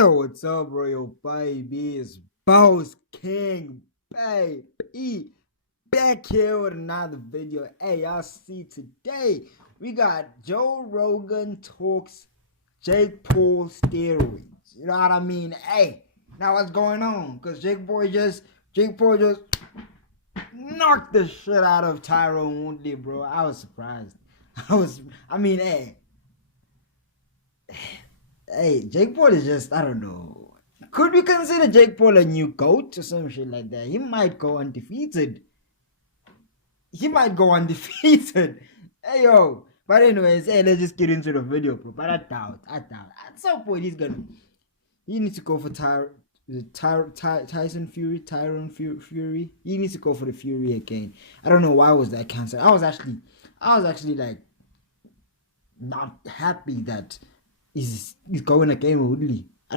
Hey, what's up, Royal Baby? It's Boss King, baby. Back here with another video. Hey, y'all see today we got Joe Rogan talks Jake Paul steroids. You know what I mean? Hey, now what's going on? Because Jake Paul just knocked the shit out of Tyrone Woodley, bro. I was surprised. Hey, Jake Paul is just, I don't know. Could we consider Jake Paul a new GOAT or some shit like that? He might go undefeated. Hey, yo. But anyways, hey, let's just get into the video, bro. But I doubt. At some point, he needs to go for Tyron Fury. He needs to go for the Fury again. I don't know why was that canceled. I was actually like not happy that he's going again with Woodley. I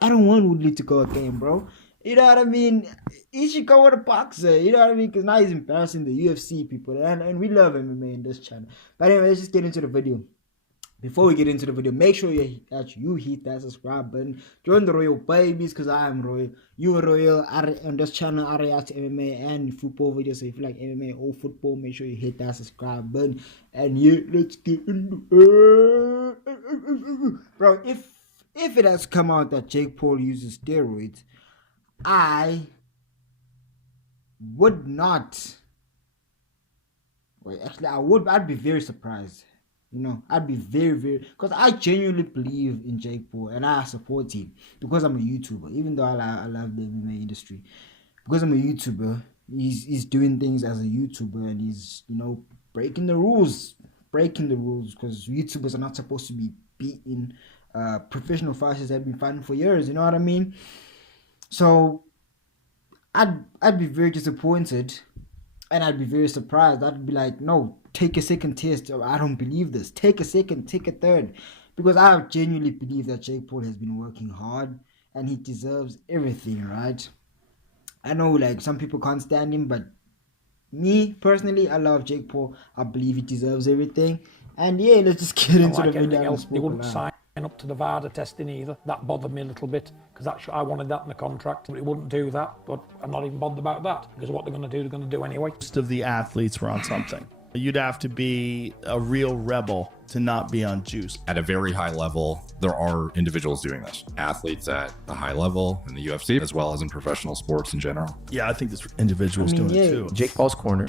don't want Woodley to go again, bro. You know what I mean? He should go with a boxer. You know what I mean? Because now he's embarrassing the UFC people, and we love MMA in this channel. But anyway, let's just get into the video. Before we get into the video, make sure you hit that subscribe button. Join the Royal Babies, because I am Royal. You are Royal. On this channel, I react to MMA and football videos. So if you like MMA or football, make sure you hit that subscribe button. And yeah, let's get into it. Bro, if it has come out that Jake Paul uses steroids, I would not. Wait, actually, I'd be very surprised. You know, I'd be very, because I genuinely believe in Jake Paul and I support him because I'm a YouTuber. Even though I love the MMA industry, because I'm a YouTuber, he's doing things as a YouTuber and he's, you know, breaking the rules because YouTubers are not supposed to be beating professional fighters that have been fighting for years. You know what I mean? So I'd be very disappointed and I'd be very surprised. I'd be like, no, take a second test. I don't believe this. Take a second, take a third. Because I genuinely believe that Jake Paul has been working hard and he deserves everything, right? I know like some people can't stand him, but me personally, I love Jake Paul. I believe he deserves everything. And yeah, let's just get into the video. Else, they wouldn't sign up to the VADA testing either. That bothered me a little bit because I wanted that in the contract, but it wouldn't do that. But I'm not even bothered about that because what they're going to do anyway. Most of the athletes were on something. You'd have to be a real rebel to not be on juice. At a very high level, there are individuals doing this. Athletes at a high level in the UFC, as well as in professional sports in general. Yeah, I think this individual's doing it too. Jake Paul's corner.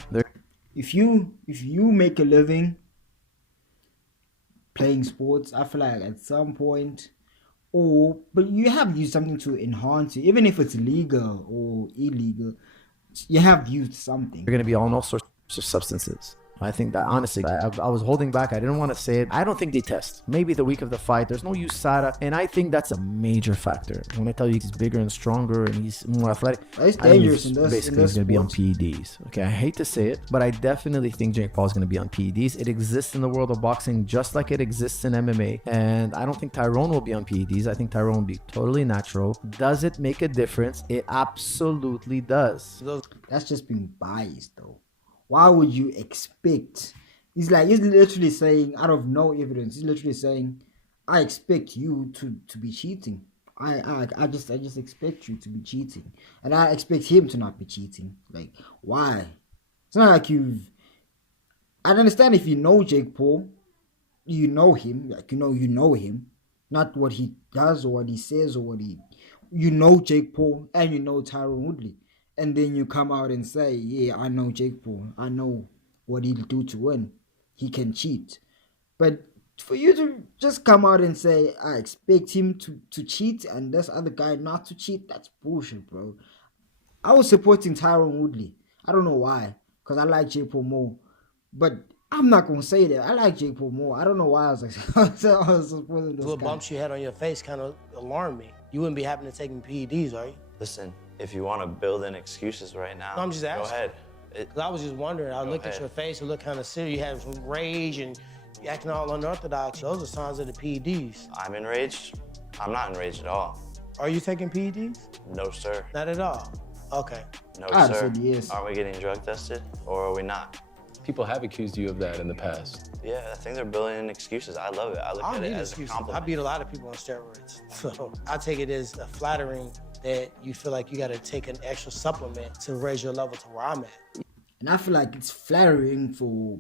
If you make a living playing sports, I feel like at some point, but you have used something to enhance it, even if it's legal or illegal, you have used something. You're going to be on all sorts of substances. I think that honestly, I was holding back. I didn't want to say it. I don't think they test. Maybe the week of the fight, there's no USADA. And I think that's a major factor. When I tell you he's bigger and stronger and he's more athletic, it's dangerous basically he's going to be on PEDs. Okay, I hate to say it, but I definitely think Jake Paul is going to be on PEDs. It exists in the world of boxing just like it exists in MMA. And I don't think Tyrone will be on PEDs. I think Tyrone will be totally natural. Does it make a difference? It absolutely does. That's just being biased though. Why would you expect? He's literally saying, out of no evidence, he's literally saying, I expect you to be cheating. I just expect you to be cheating. And I expect him to not be cheating. Like, why? It's not like I understand if you know Jake Paul, you know him, like you know him. Not what he does or what he says or you know Jake Paul and you know Tyron Woodley. And then you come out and say, yeah, I know Jake Paul. I know what he'll do to win. He can cheat. But for you to just come out and say, I expect him to cheat and this other guy not to cheat, that's bullshit, bro. I was supporting Tyron Woodley. I don't know why. Because I like Jake Paul more. But I'm not going to say that. I like Jake Paul more. I don't know why I was like, I was supporting this guy. The bumps you had on your face kind of alarmed me. You wouldn't be happy to take PEDs, are you? Listen, if you want to build in excuses right now, no, I'm just asking. Go ahead. I was just wondering. I looked at your face, it looked kind of serious. You had some rage and you acting all unorthodox. Those are signs of the PEDs. I'm enraged. I'm not enraged at all. Are you taking PEDs? No, sir. Not at all. Okay. No, I sir. said yes. Aren't we getting drug tested or are we not? People have accused you of that in the past. Yeah, I think they're building in excuses. I love it. I look I at don't it need as a excuses. I compliment. beat a lot of people on steroids. So I take it as a flattering that you feel like you got to take an extra supplement to raise your level to where I'm at. And I feel like it's flattering for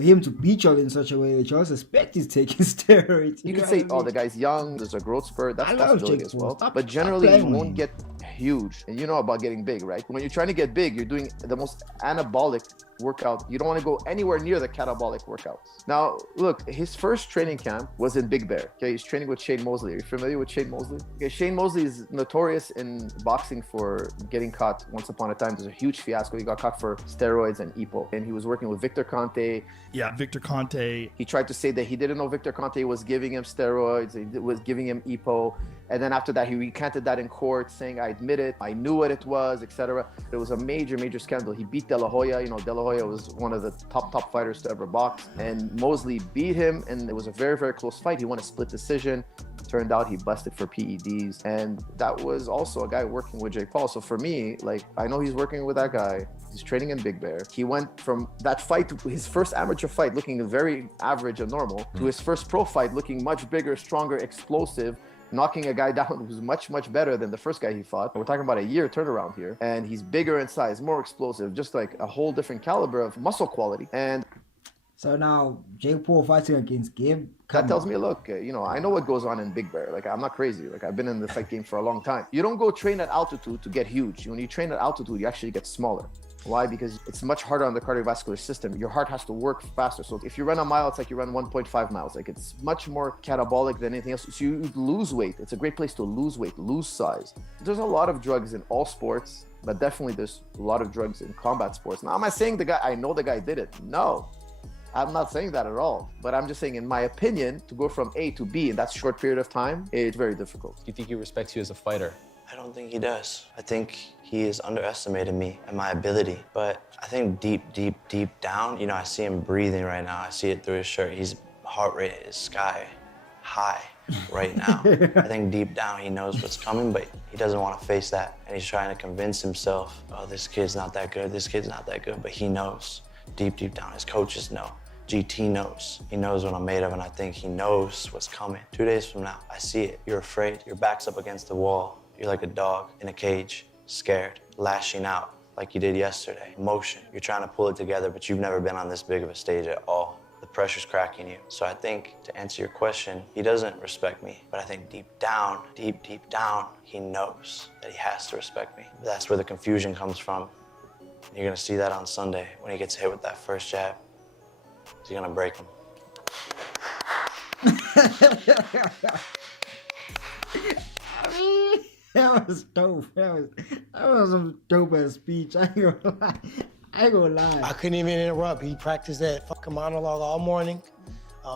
him to beat y'all in such a way that y'all suspect he's taking steroids. You know can say, what I oh, mean? the guy's young, there's a growth spurt, that's I a love possibility Jake as Paul. well. Stop- But stop generally, you playing with won't him. get huge. And you know about getting big, right? When you're trying to get big, you're doing the most anabolic workout. You don't want to go anywhere near the catabolic workouts. Now, look, his first training camp was in Big Bear. Okay, he's training with Shane Mosley. Are you familiar with Shane Mosley? Okay, Shane Mosley is notorious in boxing for getting caught. Once upon a time, there's a huge fiasco. He got caught for steroids and EPO. And he was working with Victor Conte. Yeah, Victor Conte. He tried to say that he didn't know Victor Conte was giving him steroids, he was giving him EPO. And then after that, he recanted that in court, saying, I admit it, I knew what it was, etc. It was a major, major scandal. He beat De La Hoya. You know, De La Hoya was one of the top fighters to ever box. And Mosley beat him, and it was a very, very close fight. He won a split decision. Turned out he busted for PEDs. And that was also a guy working with Jake Paul. So for me, like, I know he's working with that guy. He's training in Big Bear. He went from that fight to his first amateur fight looking very average and normal to his first pro fight looking much bigger, stronger, explosive, knocking a guy down who's much, much better than the first guy he fought. We're talking about a year turnaround here. And he's bigger in size, more explosive, just like a whole different caliber of muscle quality. And So now Jake Paul fighting against Gabe. that tells me, look, you know, I know what goes on in Big Bear. Like, I'm not crazy. Like, I've been in the fight game for a long time. You don't go train at altitude to get huge. When you train at altitude, you actually get smaller. Why? Because it's much harder on the cardiovascular system. Your heart has to work faster. So if you run a mile, it's like you run 1.5 miles. Like, it's much more catabolic than anything else. So you lose weight. It's a great place to lose weight, lose size. There's a lot of drugs in all sports, but definitely there's a lot of drugs in combat sports. Now, am I saying I know the guy did it? No. I'm not saying that at all, but I'm just saying, in my opinion, to go from A to B in that short period of time, it's very difficult. Do you think he respects you as a fighter? I don't think he does. I think he has underestimated me and my ability. But I think deep down, you know, I see him breathing right now. I see it through his shirt. His heart rate is sky high right now. I think deep down he knows what's coming, but he doesn't want to face that. And he's trying to convince himself, oh, this kid's not that good, this kid's not that good, but he knows. Deep down, his coaches know. GT knows. He knows what I'm made of, and I think he knows what's coming. 2 days from now, I see it. You're afraid. Your back's up against the wall. You're like a dog in a cage, scared, lashing out like you did yesterday. Emotion. You're trying to pull it together, but you've never been on this big of a stage at all. The pressure's cracking you. So I think, to answer your question, he doesn't respect me, but I think deep down, he knows that he has to respect me. That's where the confusion comes from. You're gonna see that on Sunday when he gets hit with that first jab. He's gonna break him. That was dope. That was some dope ass speech. I ain't gonna lie. I couldn't even interrupt. He practiced that fucking monologue all morning.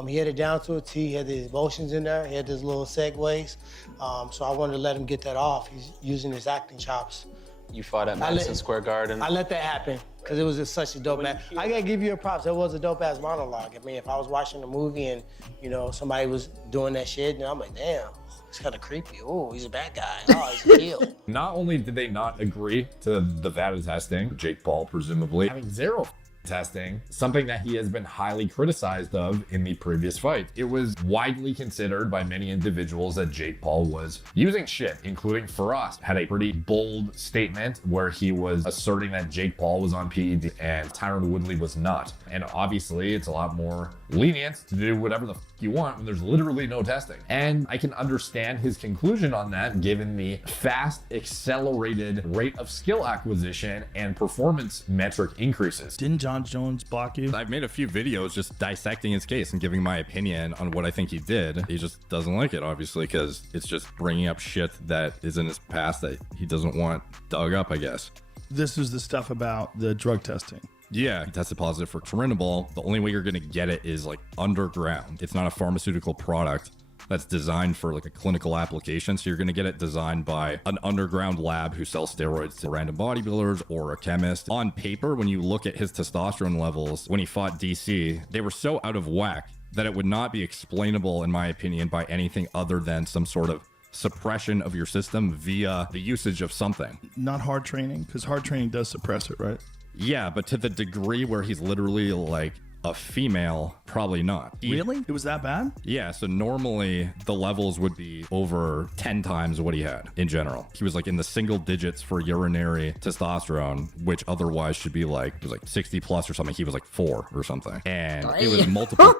He had it down to a T. He had his emotions in there. He had his little segues. So I wanted to let him get that off. He's using his acting chops. You fought at Madison Square Garden. I let that happen because it was just such a dope ass. I gotta give you a props. It was a dope ass monologue. I mean, if I was watching a movie and, you know, somebody was doing that shit, then I'm like, damn, it's kind of creepy. Oh, he's a bad guy. Oh, he's a heel. Not only did they not agree to the VADA testing, Jake Paul presumably having zero testing, something that he has been highly criticized of in the previous fight. It was widely considered by many individuals that Jake Paul was using shit, including Faraz. Had a pretty bold statement where he was asserting that Jake Paul was on PED and Tyron Woodley was not. And obviously it's a lot more lenient to do whatever the fuck you want when there's literally no testing. And I can understand his conclusion on that given the fast, accelerated rate of skill acquisition and performance metric increases. Didn't John Jones block you? I've made a few videos just dissecting his case and giving my opinion on what I think he did. He just doesn't like it, obviously, because it's just bringing up shit that is in his past that he doesn't want dug up, I guess. This was the stuff about the drug testing. Yeah, he tested positive for Turinabol. The only way you're going to get it is like underground. It's not a pharmaceutical product that's designed for like a clinical application. So you're going to get it designed by an underground lab who sells steroids to random bodybuilders or a chemist. On paper, when you look at his testosterone levels when he fought DC, they were so out of whack that it would not be explainable, in my opinion, by anything other than some sort of suppression of your system via the usage of something. Not hard training, because hard training does suppress it, right? Yeah, but to the degree where he's literally like a female, probably not. Really? It was that bad? Yeah, so normally the levels would be over 10 times what he had in general. He was like in the single digits for urinary testosterone, which otherwise should be like, it was like 60 plus or something. He was like 4 or something. And it was multiple.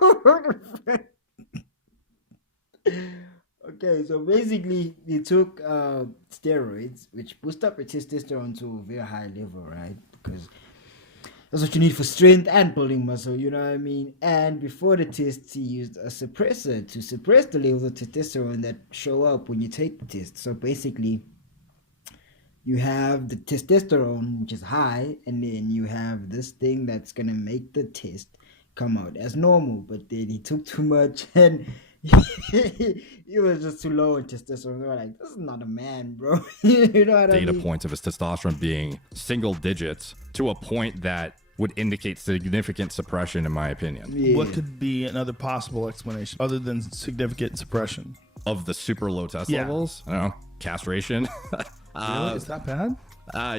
Okay, so basically he took steroids, which boost up your testosterone to a very high level, right? Because that's what you need for strength and building muscle, you know what I mean? And before the test, he used a suppressor to suppress the levels of testosterone that show up when you take the test. So basically, you have the testosterone, which is high, and then you have this thing that's going to make the test come out as normal. But then he took too much and he was just too low in testosterone. They were like, this is not a man, bro. You know what I mean? Data points of his testosterone being single digits to a point that would indicate significant suppression, in my opinion. Yeah. What could be another possible explanation other than significant suppression? Of the super low test Yeah. levels? I don't know. Castration? Really? Is that bad?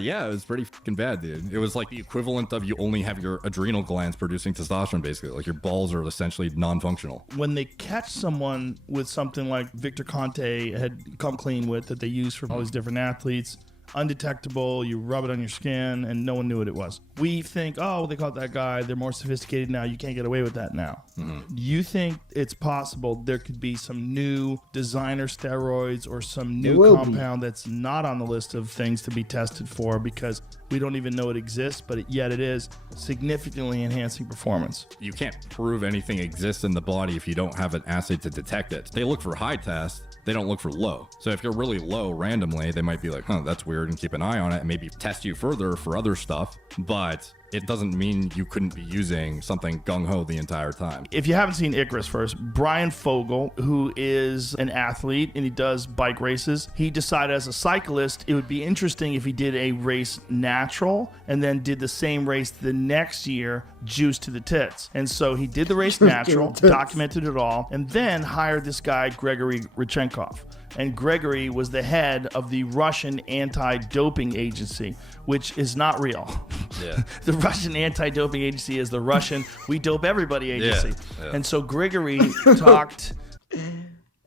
Yeah, it was pretty fucking bad, dude. It was like the equivalent of you only have your adrenal glands producing testosterone, basically. Like your balls are essentially non-functional. When they catch someone with something like Victor Conte had come clean with that they use for all these different athletes, undetectable, you rub it on your skin, and no one knew what it was. We think, oh, they caught that guy. They're more sophisticated now. You can't get away with that now. Do you think it's possible there could be some new designer steroids or some new will be. compound that's not on the list of things to be tested for because we don't even know it exists, but yet it is significantly enhancing performance? You can't prove anything exists in the body if you don't have an assay to detect it. They look for high tests. They don't look for low. So if you're really low randomly, they might be like, huh, that's weird, and keep an eye on it and maybe test you further for other stuff. But it doesn't mean you couldn't be using something gung-ho the entire time. If you haven't seen Icarus first, Brian Fogel, who is an athlete and he does bike races, he decided as a cyclist it would be interesting if he did a race natural and then did the same race the next year, juice to the tits. And so he did the race natural, documented it all, and then hired this guy, Gregory Rodchenkov. And Gregory was the head of the Russian anti-doping agency, which is not real. Yeah. The Russian anti-doping agency is the Russian we dope everybody agency. Yeah. And so Gregory talked.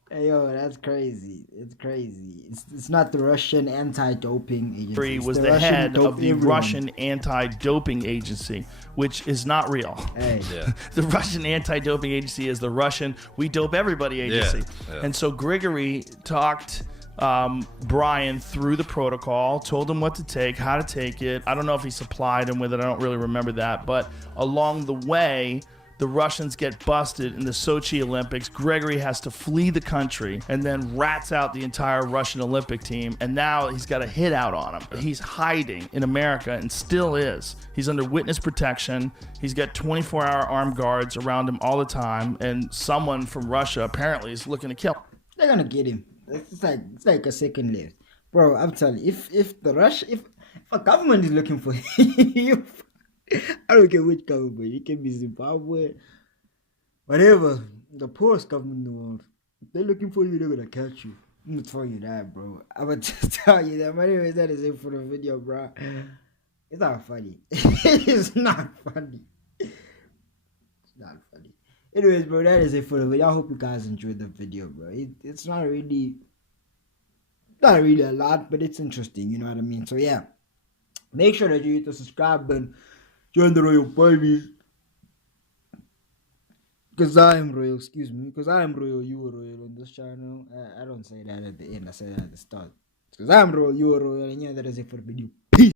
Hey, yo, that's crazy. It's crazy. It's not the Russian anti-doping agency. Gregory It's was the Russian head dope of the everyone. Russian anti-doping agency, which is not real. Hey. Yeah. The Russian anti-doping agency is the Russian we dope everybody agency. Yeah. And so Gregory talked Brian through the protocol, told him what to take, how to take it. I don't know if he supplied him with it. I don't really remember that. But along the way, the Russians get busted in the Sochi Olympics. Gregory has to flee the country and then rats out the entire Russian Olympic team. And now he's got a hit out on him. He's hiding in America and still is. He's under witness protection. He's got 24-hour armed guards around him all the time. And someone from Russia apparently is looking to kill him. They're gonna get him. It's like a second left, bro. I'm telling you, if a government is looking for you, I don't care which government. It can be Zimbabwe, whatever, the poorest government in the world. If they're looking for you, they're gonna catch you. I'm gonna tell you that, bro. I'm gonna just tell you that. But anyways, that is it for the video, bro. It's not funny. It's not funny. It's not funny. Anyways, bro, that is it for the video. I hope you guys enjoyed the video, bro. It's not really a lot, but it's interesting, you know what I mean? So yeah, make sure that you hit the subscribe button, join the royal babies, because I am royal, because I am royal, you are royal on this channel. I don't say that at the end, I say that at the start. Because I am royal, you are royal, and yeah, that is it for the video. Peace.